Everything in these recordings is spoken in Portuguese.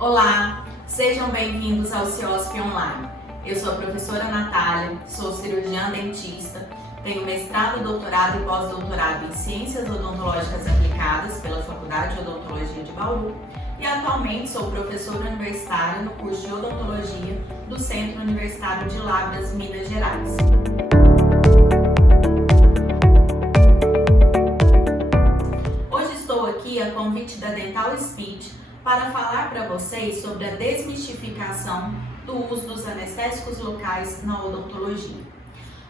Olá, sejam bem-vindos ao CIOSP Online. Eu sou a professora Natália, sou cirurgiã dentista, tenho mestrado, doutorado e pós-doutorado em Ciências Odontológicas Aplicadas pela Faculdade de Odontologia de Bauru e atualmente sou professora universitária no curso de Odontologia do Centro Universitário de Lavras, Minas Gerais. Hoje estou aqui a convite da Dental Speech para falar para vocês sobre a desmistificação do uso dos anestésicos locais na odontologia.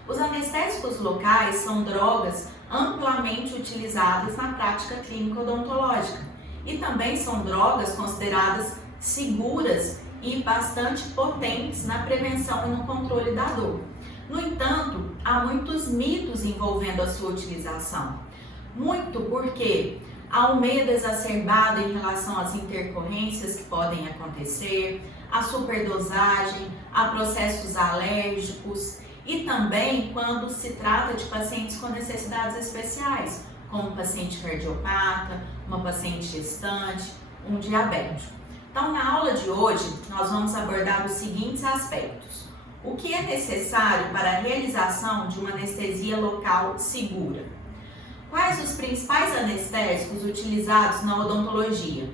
Os anestésicos locais são drogas amplamente utilizadas na prática clínica odontológica e também são drogas consideradas seguras e bastante potentes na prevenção e no controle da dor. No entanto, há muitos mitos envolvendo a sua utilização. Muito porque há um medo exacerbado em relação às intercorrências que podem acontecer, à superdosagem, a processos alérgicos e também quando se trata de pacientes com necessidades especiais, como um paciente cardiopata, uma paciente gestante, um diabético. Então, na aula de hoje, nós vamos abordar os seguintes aspectos. O que é necessário para a realização de uma anestesia local segura? Quais os principais anestésicos utilizados na odontologia?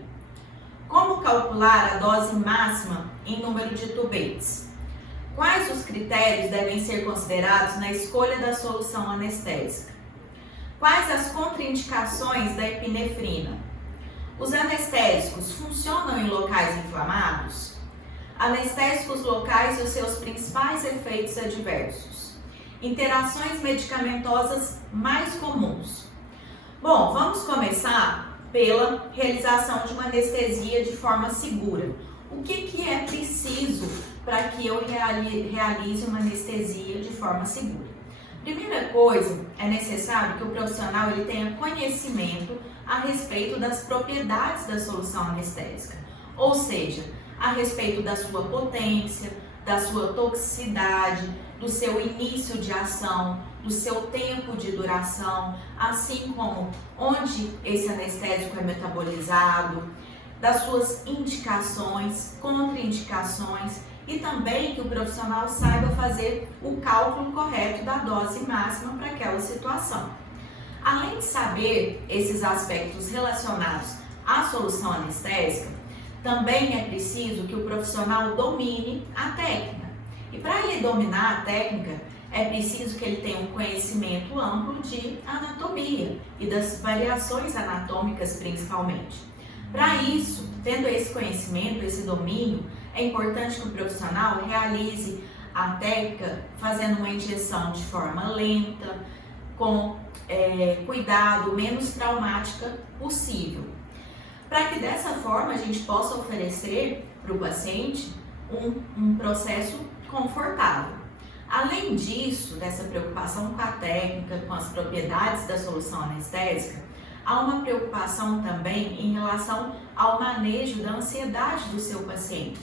Como calcular a dose máxima em número de tubetes? Quais os critérios devem ser considerados na escolha da solução anestésica? Quais as contraindicações da epinefrina? Os anestésicos funcionam em locais inflamados? Anestésicos locais e os seus principais efeitos adversos? Interações medicamentosas mais comuns. Bom, vamos começar pela realização de uma anestesia de forma segura. O que é preciso para que eu realize uma anestesia de forma segura? Primeira coisa, é necessário que o profissional tenha conhecimento a respeito das propriedades da solução anestésica, ou seja, a respeito da sua potência, da sua toxicidade, do seu início de ação, do seu tempo de duração, assim como onde esse anestésico é metabolizado, das suas indicações, contraindicações e também que o profissional saiba fazer o cálculo correto da dose máxima para aquela situação. Além de saber esses aspectos relacionados à solução anestésica, também é preciso que o profissional domine a técnica. E para ele dominar a técnica, é preciso que ele tenha um conhecimento amplo de anatomia e das variações anatômicas principalmente. Para isso, tendo esse conhecimento, esse domínio, é importante que o profissional realize a técnica fazendo uma injeção de forma lenta, com cuidado, menos traumática possível, para que dessa forma a gente possa oferecer para o paciente um processo confortável. Além disso, dessa preocupação com a técnica, com as propriedades da solução anestésica, há uma preocupação também em relação ao manejo da ansiedade do seu paciente.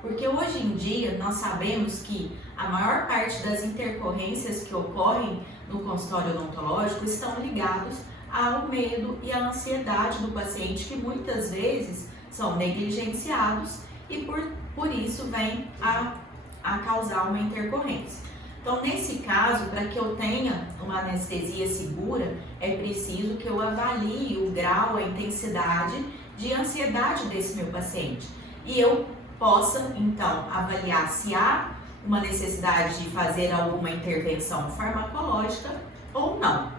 Porque hoje em dia nós sabemos que a maior parte das intercorrências que ocorrem no consultório odontológico estão ligados ao medo e à ansiedade do paciente, que muitas vezes são negligenciados e por isso vem a causar uma intercorrência. Então, nesse caso, para que eu tenha uma anestesia segura, é preciso que eu avalie o grau, a intensidade de ansiedade desse meu paciente. E eu possa, então, avaliar se há uma necessidade de fazer alguma intervenção farmacológica ou não.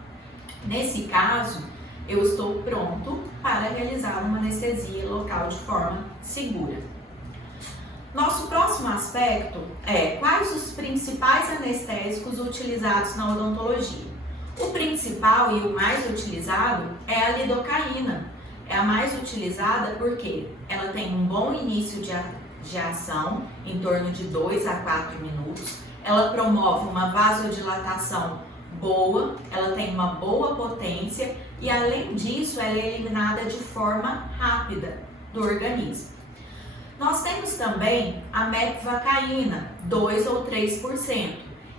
Nesse caso, eu estou pronto para realizar uma anestesia local de forma segura. Nosso próximo aspecto é quais os principais anestésicos utilizados na odontologia. O principal e o mais utilizado é a lidocaína. É a mais utilizada porque ela tem um bom início de ação, em torno de 2 a 4 minutos. Ela promove uma vasodilatação boa, ela tem uma boa potência e, além disso, ela é eliminada de forma rápida do organismo. Nós temos também a mepivacaína, 2 ou 3%,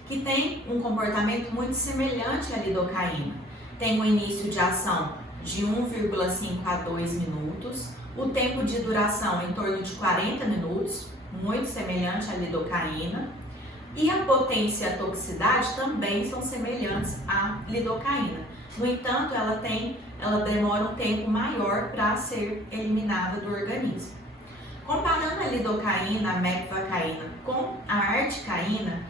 que tem um comportamento muito semelhante à lidocaína. Tem um início de ação de 1,5 a 2 minutos, O tempo de duração em torno de 40 minutos, muito semelhante à lidocaína. E a potência e a toxicidade também são semelhantes à lidocaína. No entanto, ela demora um tempo maior para ser eliminada do organismo. Comparando a lidocaína, a mepivacaína com a articaína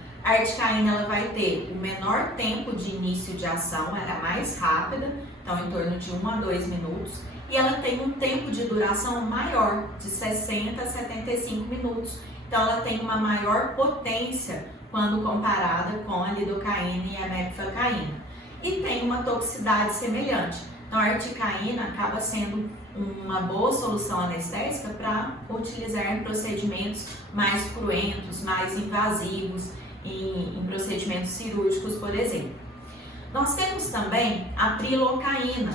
ela vai ter o menor tempo de início de ação, ela é mais rápida, então em torno de 1 a 2 minutos, e ela tem um tempo de duração maior, de 60 a 75 minutos. Então ela tem uma maior potência quando comparada com a lidocaína e a mepivacaína. E tem uma toxicidade semelhante. Então a articaína acaba sendo uma boa solução anestésica para utilizar em procedimentos mais cruentos, mais invasivos, em procedimentos cirúrgicos, por exemplo. Nós temos também a prilocaína,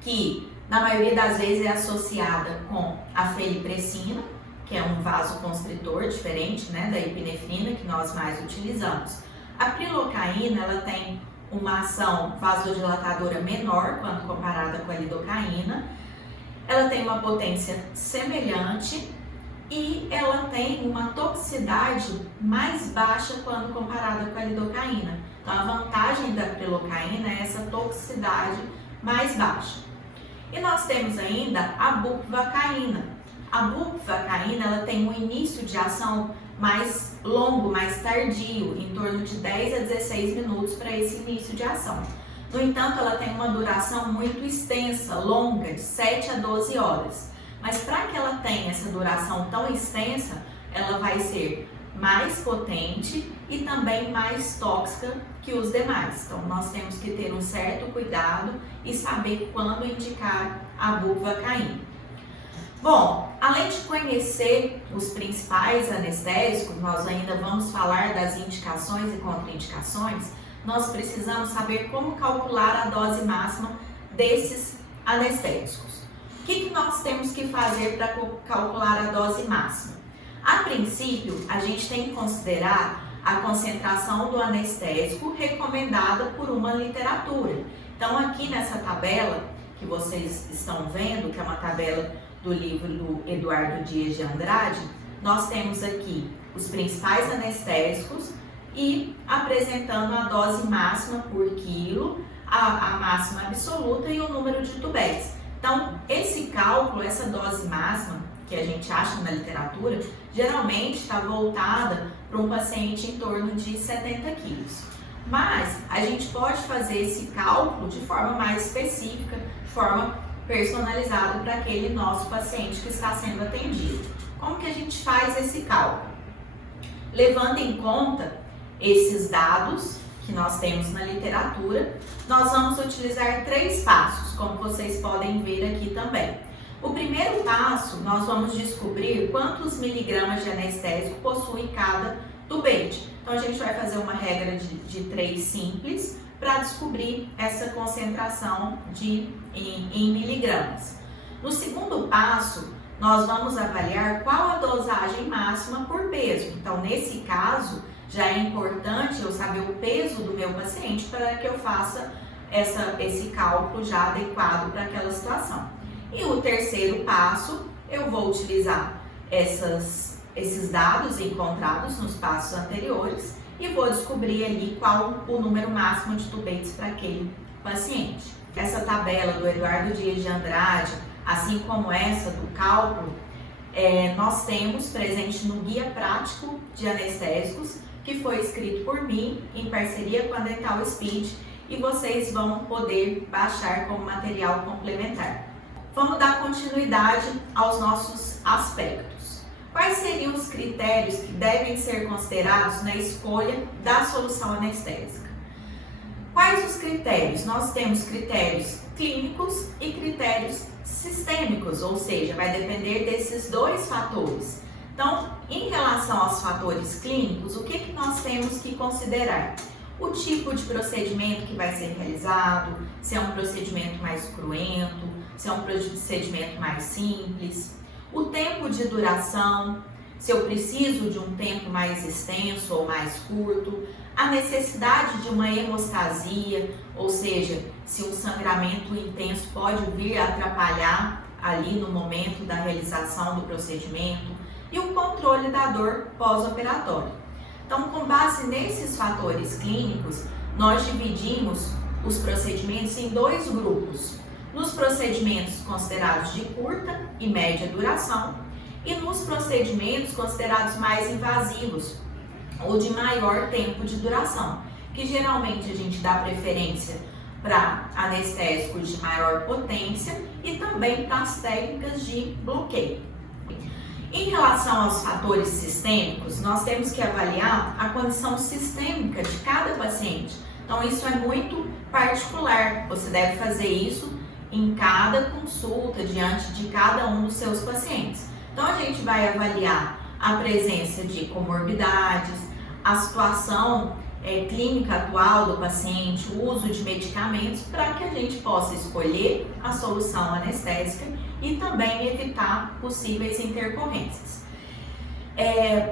que na maioria das vezes é associada com a felipressina, que é um vasoconstritor diferente, né, da epinefrina, que nós mais utilizamos. A prilocaína, ela tem uma ação vasodilatadora menor quando comparada com a lidocaína, ela tem uma potência semelhante e ela tem uma toxicidade mais baixa quando comparada com a lidocaína. Então a vantagem da prilocaína é essa toxicidade mais baixa. E nós temos ainda a bupivacaína. A bupivacaína, ela tem um início de ação mais longo, mais tardio, em torno de 10 a 16 minutos para esse início de ação. No entanto, ela tem uma duração muito extensa, longa, de 7 a 12 horas. Mas para que ela tenha essa duração tão extensa, ela vai ser mais potente e também mais tóxica que os demais. Então, nós temos que ter um certo cuidado e saber quando indicar a bupivacaína. Bom, além de conhecer os principais anestésicos, nós ainda vamos falar das indicações e contraindicações. Nós precisamos saber como calcular a dose máxima desses anestésicos. O que nós temos que fazer para calcular a dose máxima? A princípio, a gente tem que considerar a concentração do anestésico recomendada por uma literatura. Então, aqui nessa tabela que vocês estão vendo, que é uma tabela do livro do Eduardo Dias de Andrade, nós temos aqui os principais anestésicos e apresentando a dose máxima por quilo, a máxima absoluta e o número de tubéis. Então, esse cálculo, essa dose máxima que a gente acha na literatura, geralmente está voltada para um paciente em torno de 70 quilos. Mas a gente pode fazer esse cálculo de forma mais específica, de forma personalizada para aquele nosso paciente que está sendo atendido. Como que a gente faz esse cálculo? Levando em conta esses dados que nós temos na literatura, nós vamos utilizar 3 passos, como vocês podem ver aqui também. O primeiro passo, nós vamos descobrir quantos miligramas de anestésico possui cada tubete. Então, a gente vai fazer uma regra de 3 simples para descobrir essa concentração em miligramas. No segundo passo, nós vamos avaliar qual a dosagem máxima por peso. Então, nesse caso, já é importante eu saber o peso do meu paciente para que eu faça esse cálculo já adequado para aquela situação. E o terceiro passo, eu vou utilizar esses dados encontrados nos passos anteriores e vou descobrir ali qual o número máximo de tubetes para aquele paciente. Essa tabela do Eduardo Dias de Andrade, assim como essa do cálculo, nós temos presente no Guia Prático de Anestésicos, que foi escrito por mim em parceria com a Dental Speed, e vocês vão poder baixar como material complementar. Vamos dar continuidade aos nossos aspectos. Quais seriam os critérios que devem ser considerados na escolha da solução anestésica? Quais os critérios? Nós temos critérios clínicos e critérios sistêmicos, ou seja, vai depender desses 2 fatores. Então, em relação aos fatores clínicos, o que nós temos que considerar? O tipo de procedimento que vai ser realizado, se é um procedimento mais cruento, se é um procedimento mais simples, o tempo de duração, se eu preciso de um tempo mais extenso ou mais curto, a necessidade de uma hemostasia, ou seja, se um sangramento intenso pode vir a atrapalhar ali no momento da realização do procedimento e o controle da dor pós-operatório. Então, com base nesses fatores clínicos, nós dividimos os procedimentos em dois grupos: nos procedimentos considerados de curta e média duração e nos procedimentos considerados mais invasivos ou de maior tempo de duração, que geralmente a gente dá preferência para anestésicos de maior potência e também para as técnicas de bloqueio. Em relação aos fatores sistêmicos, nós temos que avaliar a condição sistêmica de cada paciente. Então, isso é muito particular, você deve fazer isso em cada consulta, diante de cada um dos seus pacientes. Então, a gente vai avaliar a presença de comorbidades, a situação clínica atual do paciente, o uso de medicamentos, para que a gente possa escolher a solução anestésica e também evitar possíveis intercorrências.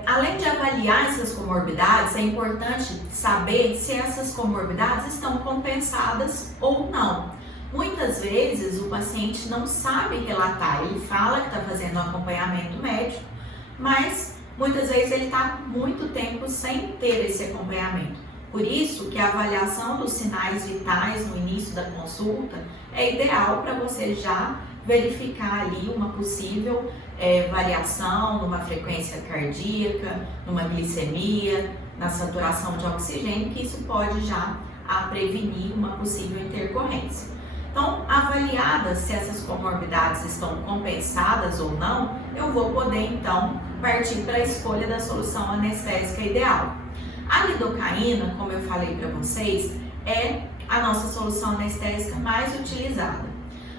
Além de avaliar essas comorbidades, é importante saber se essas comorbidades estão compensadas ou não. Muitas vezes o paciente não sabe relatar, ele fala que está fazendo um acompanhamento médico, mas muitas vezes ele está muito tempo sem ter esse acompanhamento. Por isso que a avaliação dos sinais vitais no início da consulta é ideal para você já verificar ali uma possível variação numa frequência cardíaca, numa glicemia, na saturação de oxigênio, que isso pode já prevenir uma possível intercorrência. Então, avaliadas se essas comorbidades estão compensadas ou não, eu vou poder então partir para a escolha da solução anestésica ideal. A lidocaína, como eu falei para vocês, é a nossa solução anestésica mais utilizada.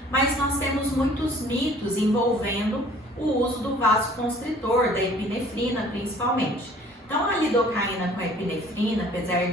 Mas nós temos muitos mitos envolvendo o uso do vasoconstritor, da epinefrina principalmente. Então, a lidocaína com a epinefrina, apesar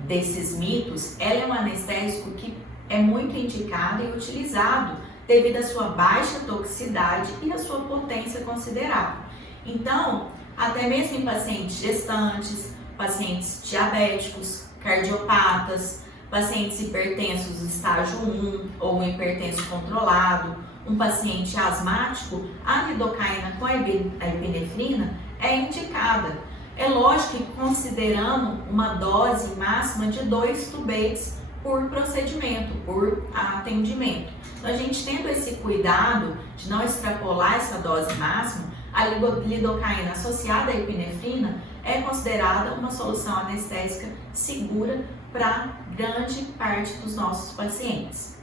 desses mitos, ela é um anestésico que é muito indicado e utilizado devido à sua baixa toxicidade e à sua potência considerável. Então, até mesmo em pacientes gestantes, pacientes diabéticos, cardiopatas, pacientes hipertensos estágio 1 ou hipertenso controlado, um paciente asmático, a lidocaína com a epinefrina é indicada. É lógico que considerando uma dose máxima de 2 tubetes por procedimento, por atendimento. Então, a gente tendo esse cuidado de não extrapolar essa dose máxima, a lidocaína associada à epinefrina é considerada uma solução anestésica segura para grande parte dos nossos pacientes.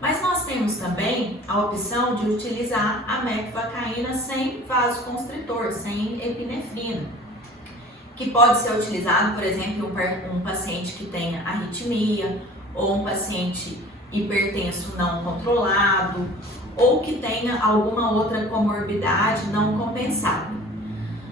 Mas nós temos também a opção de utilizar a meclofacaína sem vasoconstritor, sem epinefrina, que pode ser utilizado, por exemplo, um paciente que tenha arritmia, ou um paciente hipertenso não controlado, ou que tenha alguma outra comorbidade não compensada.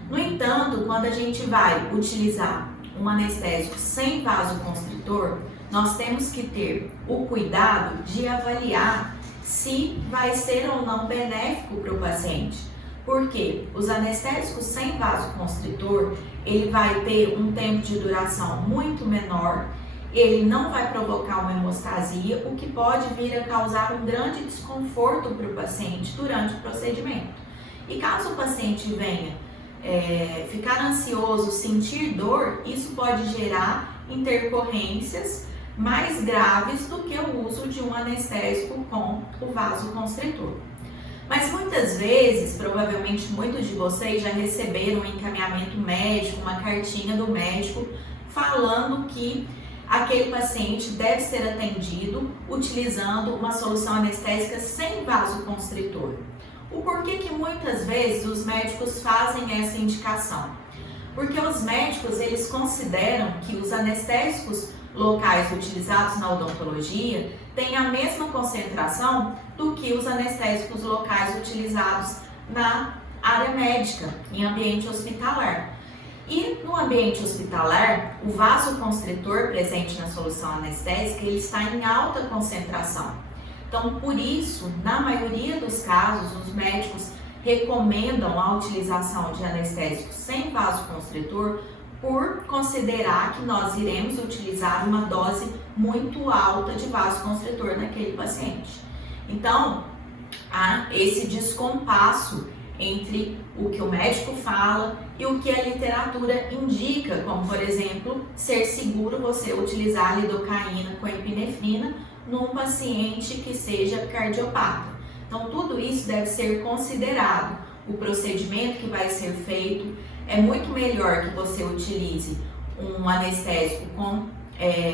No entanto, quando a gente vai utilizar um anestésico sem vasoconstritor, nós temos que ter o cuidado de avaliar se vai ser ou não benéfico para o paciente. Porque os anestésicos sem vasoconstritor, ele vai ter um tempo de duração muito menor, ele não vai provocar uma hemostasia, o que pode vir a causar um grande desconforto para o paciente durante o procedimento. E caso o paciente venha ficar ansioso, sentir dor, isso pode gerar intercorrências mais graves do que o uso de um anestésico com o vasoconstritor. Mas muitas vezes, provavelmente muitos de vocês já receberam um encaminhamento médico, uma cartinha do médico falando que aquele paciente deve ser atendido utilizando uma solução anestésica sem vasoconstritor. O porquê que muitas vezes os médicos fazem essa indicação? Porque os médicos, eles consideram que os anestésicos locais utilizados na odontologia têm a mesma concentração do que os anestésicos locais utilizados na área médica, em ambiente hospitalar. E no ambiente hospitalar, o vasoconstritor presente na solução anestésica, ele está em alta concentração. Então, por isso, na maioria dos casos, os médicos recomendam a utilização de anestésicos sem vasoconstritor por considerar que nós iremos utilizar uma dose muito alta de vasoconstritor naquele paciente. Então, há esse descompasso entre o que o médico fala e o que a literatura indica, como por exemplo, ser seguro você utilizar a lidocaína com epinefrina num paciente que seja cardiopata. Então tudo isso deve ser considerado. O procedimento que vai ser feito é muito melhor que você utilize um anestésico com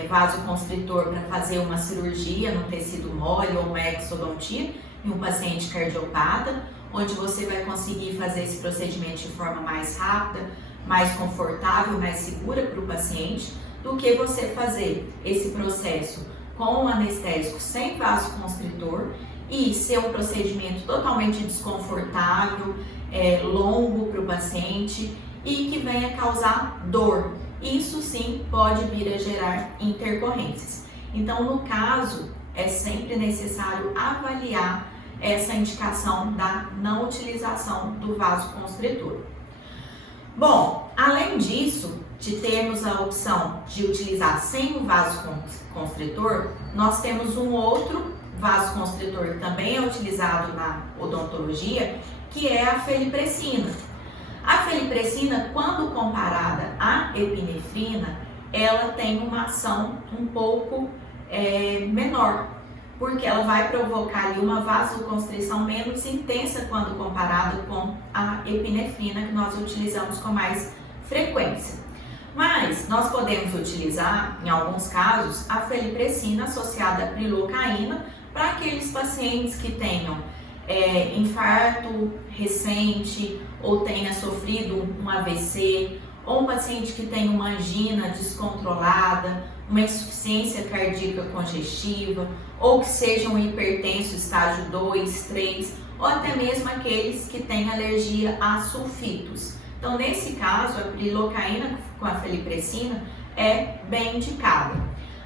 vasoconstritor para fazer uma cirurgia no tecido mole ou uma exodontia em um paciente cardiopata, onde você vai conseguir fazer esse procedimento de forma mais rápida, mais confortável, mais segura para o paciente, do que você fazer esse processo com um anestésico sem vasoconstritor e ser um procedimento totalmente desconfortável, longo para o paciente e que venha causar dor. Isso sim pode vir a gerar intercorrências. Então, no caso, é sempre necessário avaliar essa indicação da não utilização do vasoconstritor. Bom, além disso, de termos a opção de utilizar sem o vasoconstritor, nós temos um outro vasoconstritor que também é utilizado na odontologia, que é a felipressina. A felipressina, quando comparada à epinefrina, ela tem uma ação um pouco menor, porque ela vai provocar ali uma vasoconstrição menos intensa quando comparado com a epinefrina, que nós utilizamos com mais frequência. Mas nós podemos utilizar, em alguns casos, a felipressina associada à prilocaína para aqueles pacientes que tenham infarto recente ou tenha sofrido um AVC, ou um paciente que tem uma angina descontrolada, uma insuficiência cardíaca congestiva, ou que seja um hipertenso estágio 2, 3, ou até mesmo aqueles que têm alergia a sulfitos. Então, nesse caso, a prilocaína com a felipressina é bem indicada.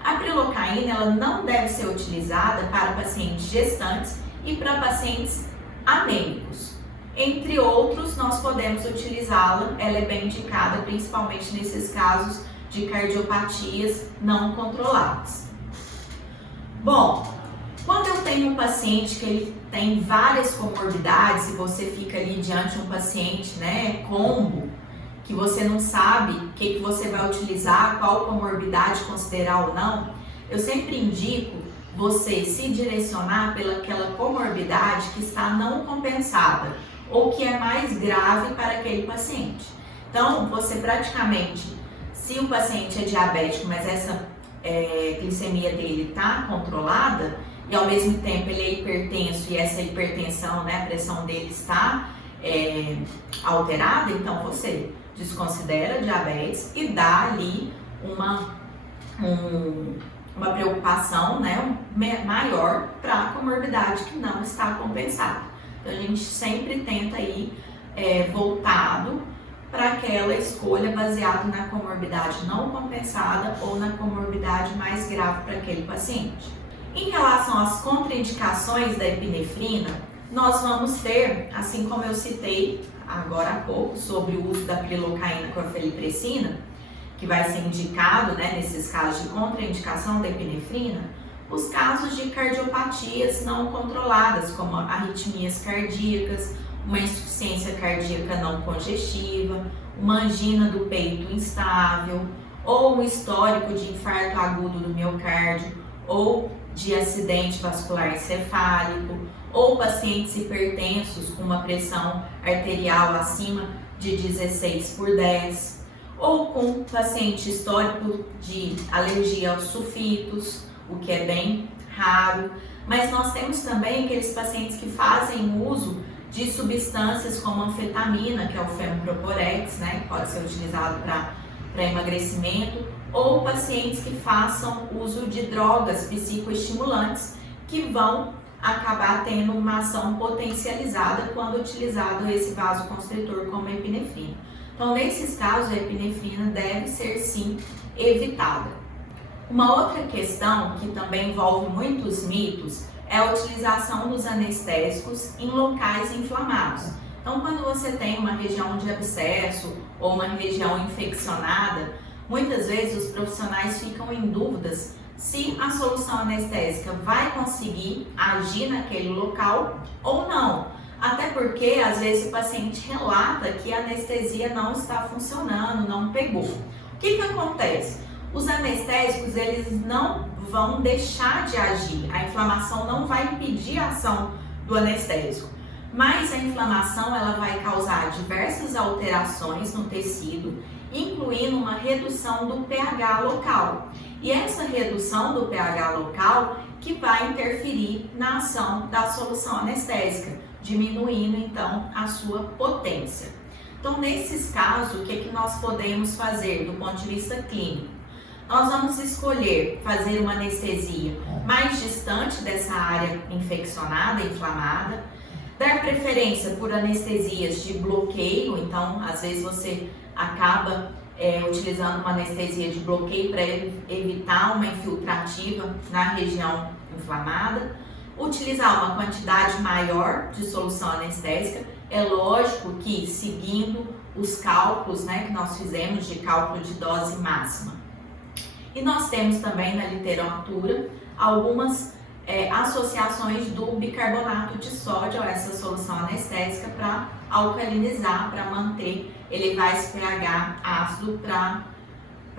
A prilocaína ela não deve ser utilizada para pacientes gestantes e para pacientes anêmicos. Entre outros, nós podemos utilizá-la, ela é bem indicada principalmente nesses casos de cardiopatias não controladas. Bom, quando eu tenho um paciente que ele tem várias comorbidades e você fica ali diante de um paciente, combo, que você não sabe o que você vai utilizar, qual comorbidade considerar ou não, eu sempre indico você se direcionar pelaquela comorbidade que está não compensada ou que é mais grave para aquele paciente. Então, você praticamente, se o paciente é diabético, mas essa glicemia dele está controlada e ao mesmo tempo ele é hipertenso e essa hipertensão, a pressão dele está alterada, então você desconsidera a diabetes e dá ali uma preocupação maior para a comorbidade que não está compensada. Então a gente sempre tenta ir voltado para aquela escolha baseada na comorbidade não compensada ou na comorbidade mais grave para aquele paciente. Em relação às contraindicações da epinefrina, nós vamos ter, assim como eu citei agora há pouco, sobre o uso da prilocaína com a felipressina, que vai ser indicado nesses casos de contraindicação da epinefrina, os casos de cardiopatias não controladas, como arritmias cardíacas, uma insuficiência cardíaca não congestiva, uma angina do peito instável, ou um histórico de infarto agudo do miocárdio, ou de acidente vascular encefálico, ou pacientes hipertensos com uma pressão arterial acima de 16/10, ou com paciente histórico de alergia aos sulfitos, o que é bem raro. Mas nós temos também aqueles pacientes que fazem uso de substâncias como anfetamina, que é o fenoproporex, pode ser utilizado para emagrecimento, ou pacientes que façam uso de drogas psicoestimulantes que vão acabar tendo uma ação potencializada quando utilizado esse vasoconstritor como a epinefrina. Então, nesses casos, a epinefrina deve ser sim evitada. Uma outra questão que também envolve muitos mitos é a utilização dos anestésicos em locais inflamados. Então, quando você tem uma região de abscesso ou uma região infeccionada, muitas vezes os profissionais ficam em dúvidas se a solução anestésica vai conseguir agir naquele local ou não. Até porque, às vezes, o paciente relata que a anestesia não está funcionando, não pegou. O que acontece? Os anestésicos, eles não vão deixar de agir. A inflamação não vai impedir a ação do anestésico. Mas a inflamação, ela vai causar diversas alterações no tecido, incluindo uma redução do pH local. E essa redução do pH local que vai interferir na ação da solução anestésica, diminuindo então a sua potência. Então, nesses casos, o que nós podemos fazer do ponto de vista clínico? Nós vamos escolher fazer uma anestesia mais distante dessa área infeccionada, inflamada, dar preferência por anestesias de bloqueio. Então, às vezes você acaba utilizando uma anestesia de bloqueio para evitar uma infiltrativa na região inflamada. Utilizar uma quantidade maior de solução anestésica. É lógico que seguindo os cálculos, que nós fizemos de cálculo de dose máxima. E nós temos também na literatura algumas associações do bicarbonato de sódio a essa solução anestésica para alcalinizar, para manter, elevar esse pH ácido para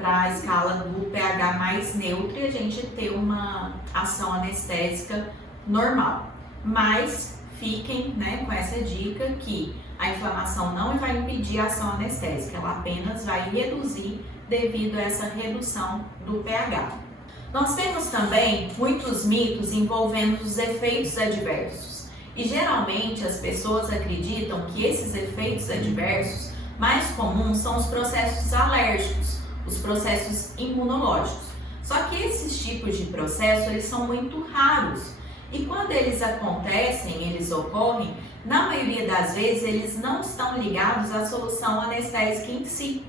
a escala do pH mais neutro e a gente ter uma ação anestésica normal. Mas fiquem com essa dica que a inflamação não vai impedir a ação anestésica, ela apenas vai reduzir devido a essa redução do pH. Nós temos também muitos mitos envolvendo os efeitos adversos e geralmente as pessoas acreditam que esses efeitos adversos mais comuns são os processos alérgicos, os processos imunológicos. Só que esses tipos de processos eles são muito raros e quando eles acontecem, eles ocorrem, na maioria das vezes eles não estão ligados à solução anestésica em si.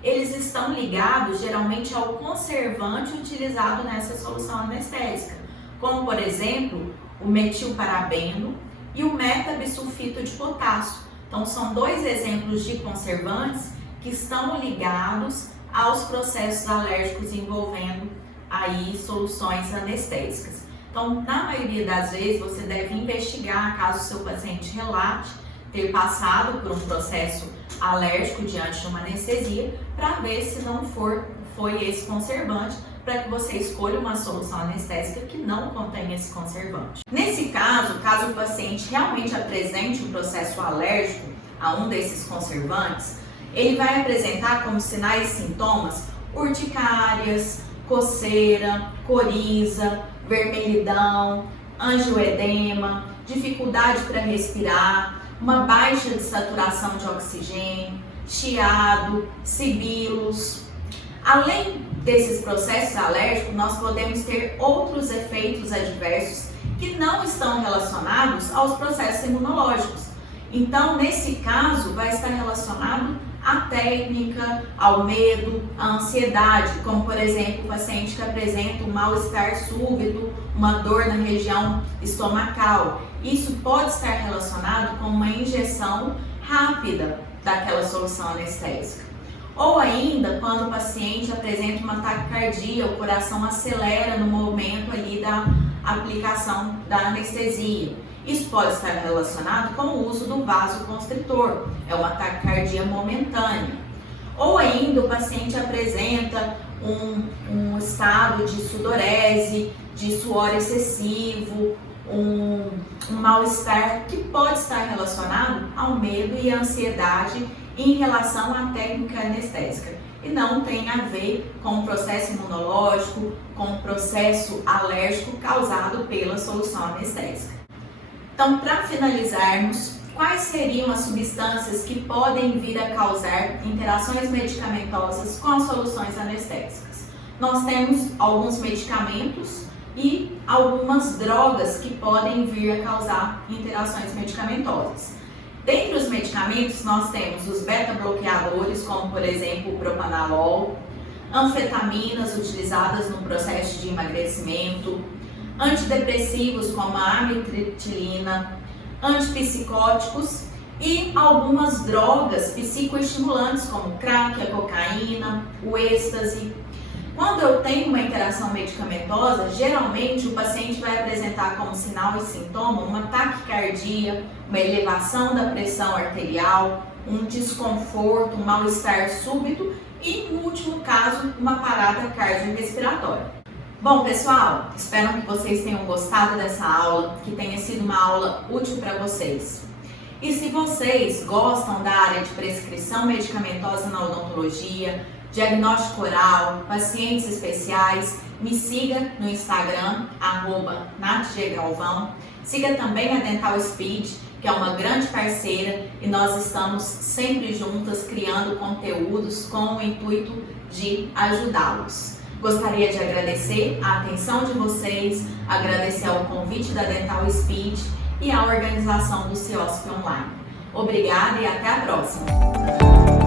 Eles estão ligados geralmente ao conservante utilizado nessa solução anestésica, como por exemplo o metilparabeno e o metabisulfito de potássio. Então são dois exemplos de conservantes que estão ligados aos processos alérgicos envolvendo aí soluções anestésicas. Então, na maioria das vezes você deve investigar caso o seu paciente relate ter passado por um processo alérgico diante de uma anestesia, para ver se não foi esse conservante, para que você escolha uma solução anestésica que não contém esse conservante. Nesse caso o paciente realmente apresente um processo alérgico a um desses conservantes, ele vai apresentar como sinais e sintomas urticárias, coceira, coriza, vermelhidão, angioedema, dificuldade para respirar, uma baixa de saturação de oxigênio, chiado, sibilos. Além desses processos alérgicos, nós podemos ter outros efeitos adversos que não estão relacionados aos processos imunológicos. Então, nesse caso, vai estar relacionado à técnica, ao medo, à ansiedade, como por exemplo, o paciente que apresenta um mal-estar súbito, uma dor na região estomacal. Isso pode estar relacionado com uma injeção rápida daquela solução anestésica. Ou ainda, quando o paciente apresenta uma taquicardia, o coração acelera no momento ali da aplicação da anestesia. Isso pode estar relacionado com o uso do vasoconstritor, é uma taquicardia momentânea. Ou ainda o paciente apresenta um estado de sudorese, de suor excessivo, um mal-estar que pode estar relacionado ao medo e à ansiedade em relação à técnica anestésica e não tem a ver com o processo imunológico, com o processo alérgico causado pela solução anestésica. Então, para finalizarmos, quais seriam as substâncias que podem vir a causar interações medicamentosas com as soluções anestésicas? Nós temos alguns medicamentos e algumas drogas que podem vir a causar interações medicamentosas. Dentre os medicamentos, nós temos os beta-bloqueadores, como por exemplo o propanolol, anfetaminas utilizadas no processo de emagrecimento, antidepressivos como a amitriptilina, antipsicóticos e algumas drogas psicoestimulantes como crack, a cocaína, o êxtase. Quando eu tenho uma interação medicamentosa, geralmente o paciente vai apresentar como sinal e sintoma uma taquicardia, uma elevação da pressão arterial, um desconforto, um mal-estar súbito e, no último caso, uma parada cardiorrespiratória. Bom, pessoal, espero que vocês tenham gostado dessa aula, que tenha sido uma aula útil para vocês. E se vocês gostam da área de prescrição medicamentosa na odontologia, diagnóstico oral, pacientes especiais, me siga no Instagram, @NathGGalvão. Siga também a Dental Speed, que é uma grande parceira, e nós estamos sempre juntas criando conteúdos com o intuito de ajudá-los. Gostaria de agradecer a atenção de vocês, agradecer ao convite da Dental Speed e à organização do CIOSP Online. Obrigada e até a próxima!